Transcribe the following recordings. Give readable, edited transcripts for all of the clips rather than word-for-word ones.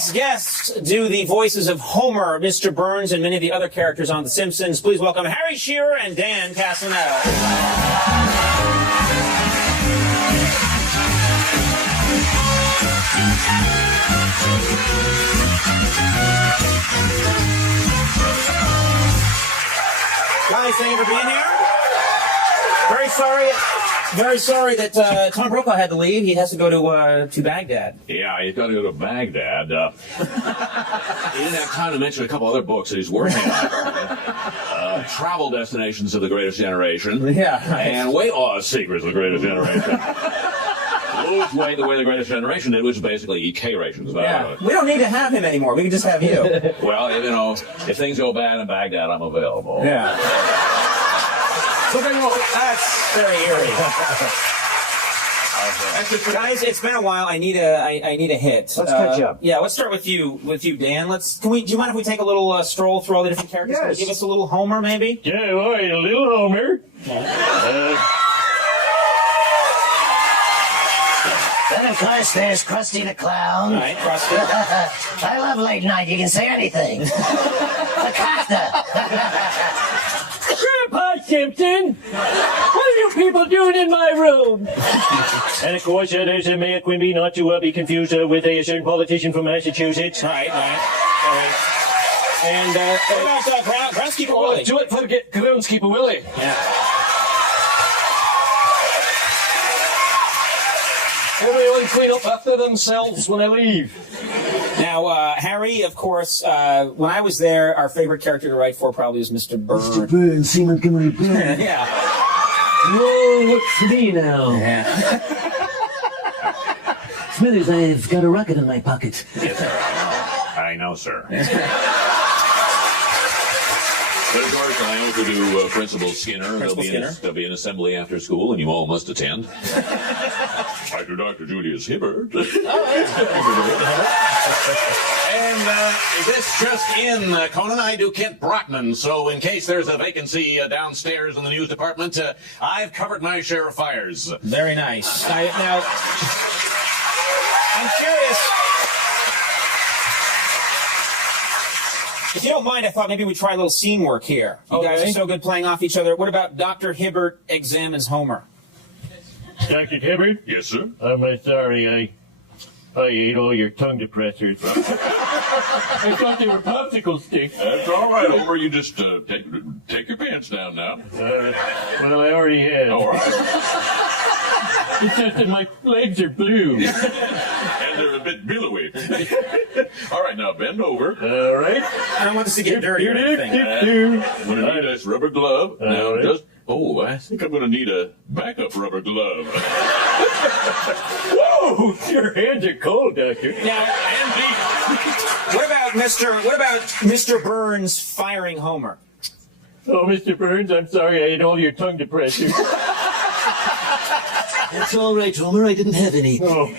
next guests do the voices of Homer, Mr. Burns, and many of the other characters on The Simpsons. Please welcome Harry Shearer and Dan Castellaneta. Guys, thank you for being here. Very sorry that Tom Brokaw had to leave. He has to go to Baghdad. Yeah, he's got to go to Baghdad. He didn't have time to mention a couple other books that he's working on. Travel Destinations of the Greatest Generation. Yeah. And Weight Loss Secrets of the Greatest Generation. Lose weight the way the Greatest Generation did, which is basically eat K rations. Yeah. We don't need to have him anymore. We can just have you. Well, you know, if things go bad in Baghdad, I'm available. Yeah. That's very eerie. Guys, it's been a while. I need a hit. Let's catch up. Yeah, let's start with you, Dan. Do you mind if we take a little stroll through all the different characters? Yes. Can you give us a little Homer, maybe? Yeah, all right, a little Homer. Then, of course, there's Krusty the Clown. All right, Krusty. I love late night. You can say anything. The Kafka. Grandpa Simpson, what are you people doing in my room? And of course, there's Mayor Quimby, not to be confused with a certain politician from Massachusetts. All right. And What about Groundskeeper Willie? do it forget Groundskeeper Willie. Yeah. Everyone clean up after themselves when I leave. Now, Harry, of course, when I was there, our favorite character to write for probably was Mr. Burns. Mr. Burns, Seaman Kimberly Burns. Yeah. Whoa, look for me now. Yeah. Smithers, I've got a rocket in my pocket. Yes, sir. I know, sir. But of course, I also do Principal Skinner. There'll be an assembly after school, and you all must attend. I do Dr. Julius Hibbert. And this just in, Conan, I do Kent Brockman. So in case there's a vacancy downstairs in the news department, I've covered my share of fires. Very nice. Now, I'm curious. If you don't mind, I thought maybe we'd try a little scene work here. You guys are so good playing off each other. What about Dr. Hibbert examines Homer? Dr. Hibbert? Yes, sir. I'm sorry, I ate all your tongue depressors. I thought they were popsicle sticks. That's all right, Homer. You just take your pants down now. Well, I already have. All right. It's just that my legs are blue. And they're a bit billowy. All right, now bend over. All right. I don't want this to get dirty or anything. I'm going to need a rubber glove. Now, I think I'm going to need a backup rubber glove. Whoa! Your hands are cold, Doctor. Now, what about Mr. Burns firing Homer? Oh, Mr. Burns, I'm sorry I ate all your tongue depressors. That's all right, Homer. I didn't have any. Oh.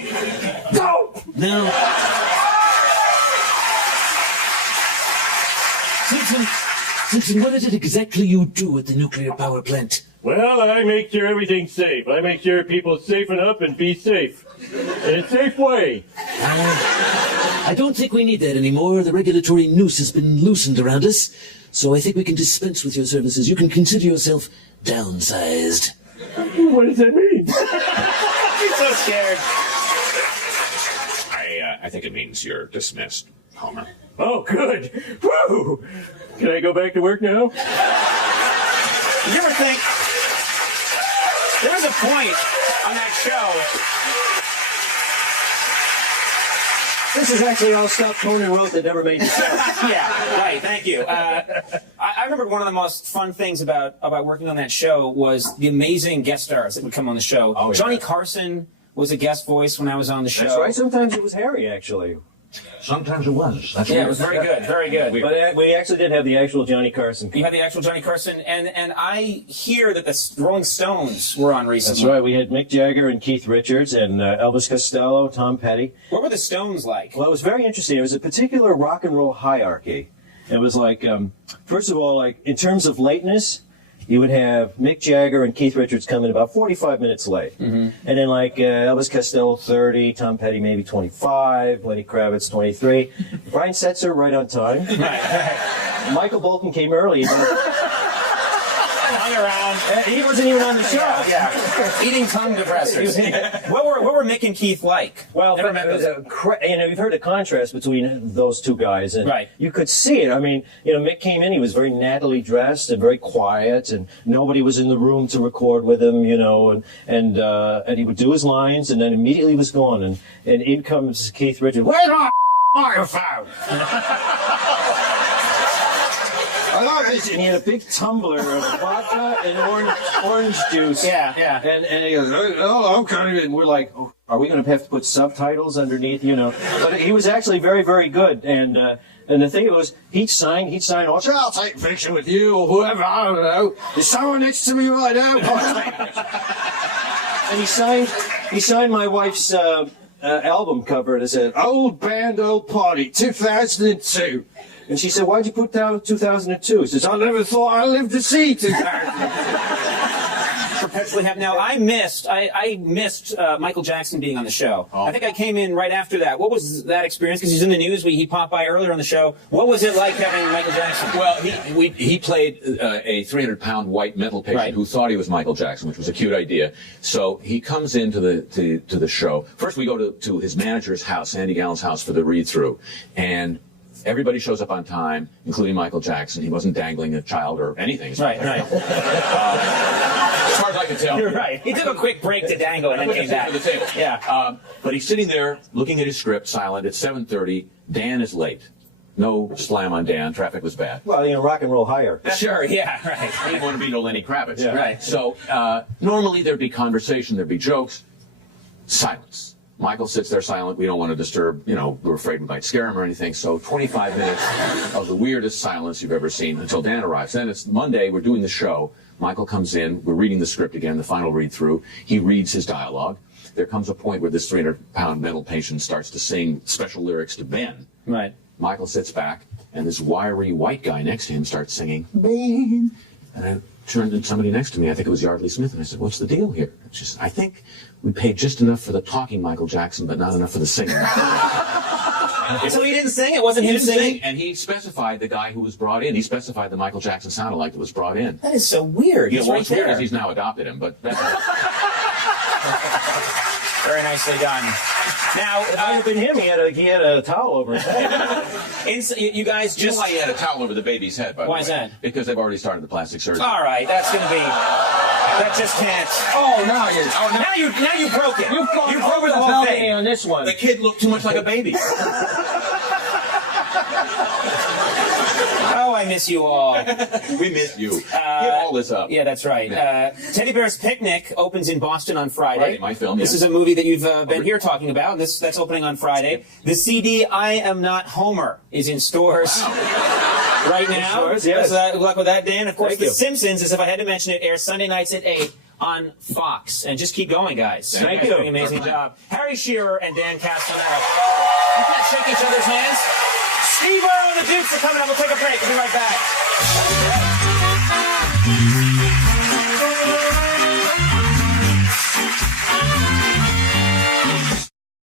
No! No. Simpson, what is it exactly you do at the nuclear power plant? Well, I make sure everything's safe. I make sure people safen up and be safe. In a safe way. I don't think we need that anymore. The regulatory noose has been loosened around us, so I think we can dispense with your services. You can consider yourself downsized. What does that mean? He's so scared. I think it means you're dismissed, Homer. Oh, good. Woo! Can I go back to work now? Did you ever think there was a point on that show? This is actually all stuff Conan wrote that never made sense. Yeah, right. Thank you. I remember one of the most fun things about working on that show was the amazing guest stars that would come on the show. Oh, yeah. Johnny Carson was a guest voice when I was on the show. That's right. Sometimes it was Harry, actually. Sometimes it was. That's Yeah, it was very good, very good. But we actually did have the actual Johnny Carson. You had the actual Johnny Carson, and I hear that the Rolling Stones were on recently. That's right. We had Mick Jagger and Keith Richards and Elvis Costello, Tom Petty. What were the Stones like? Well, it was very interesting. It was a particular rock and roll hierarchy. It was like, first of all, like in terms of lateness, you would have Mick Jagger and Keith Richards come in about 45 minutes late. And then like Elvis Costello 30, Tom Petty maybe 25, Lenny Kravitz 23. Brian Setzer right on time. Michael Bolton came early. Hung around. He wasn't even on the show. Yeah. Eating tongue depressors. What were Mick and Keith like? Well, Never met those. you've heard the contrast between those two guys, and Right. you could see it. I mean, Mick came in; he was very nattily dressed and very quiet, and nobody was in the room to record with him, and he would do his lines, and then immediately was gone, and in comes Keith Richards. Where's my microphone? And he had a big tumbler of vodka and orange juice. Yeah. And he goes, oh, I'm kind of, and we're like, oh, are we going to have to put subtitles underneath, But he was actually very, very good. And the thing was, he'd sign, oh, sure, I'll take a picture with you or whoever, I don't know. There's someone next to me right now. And he signed my wife's album cover and it said, Old Band, Old Party, 2002. And she said, why'd you put down 2002? He says, I never thought I'd live to see 2000. Perpetually happy. Now, I missed Michael Jackson being on the show. Oh. I think I came in right after that. What was that experience? Because he's in the news. He popped by earlier on the show. What was it like having Michael Jackson? Well, he played a 300-pound white mental patient who thought he was Michael Jackson, which was a cute idea. So he comes into the show. First, we go to his manager's house, Andy Gallen's house, for the read-through. And everybody shows up on time, including Michael Jackson. He wasn't dangling a child or anything. Right. As far as I can tell. You're right. He took a quick break to dangle and then came back. To the table. Yeah. But he's sitting there looking at his script, silent. It's 7:30. Dan is late. No slam on Dan. Traffic was bad. Well, rock and roll higher. Sure, yeah, right. He didn't want to be no Lenny Kravitz. Yeah. Right. So normally there'd be conversation, there'd be jokes. Silence. Michael sits there silent. We don't want to disturb, we're afraid we might scare him or anything. So 25 minutes of the weirdest silence you've ever seen until Dan arrives. Then it's Monday. We're doing the show. Michael comes in. We're reading the script again, the final read through. He reads his dialogue. There comes a point where this 300-pound mental patient starts to sing special lyrics to Ben. Right. Michael sits back, and this wiry white guy next to him starts singing, Ben. And I turned to somebody next to me. I think it was Yardley Smith, and I said, what's the deal here? It's just, I think we paid just enough for the talking Michael Jackson, but not enough for the singing. So he didn't sing? It wasn't him singing? And he specified the guy who was brought in. He specified the Michael Jackson sounded like that was brought in. That is so weird. He's right what's weird there. is he's now adopted him, but that's Very nicely done. Now, If it had been him, he had a towel over his head. you guys just just... why he had a towel over the baby's head, by the way. Why is that? Because they've already started the plastic surgery. All right, that's going to be... That just can't... Oh, now Now you broke it. You've gone you broke over the the whole balcony thing. on this one. The kid looked too much like a baby. Oh, I miss you all. We miss you. Give all this up. Yeah, that's right. Teddy Bear's Picnic opens in Boston on Friday. My film, This is a movie that you've been here talking about. That's opening on Friday. The CD I Am Not Homer is in stores right now. Stores, yes. Good luck with that, Dan. Of course, Thank The you. Simpsons, as if I had to mention it, airs Sunday nights at 8 on Fox. And just keep going, guys. Thank You guys you. are doing an amazing job. Harry Shearer and Dan Castellaneta. You can't shake each other's hands. Steve Earle and the Dukes are coming up. We'll take a break. We'll be right back.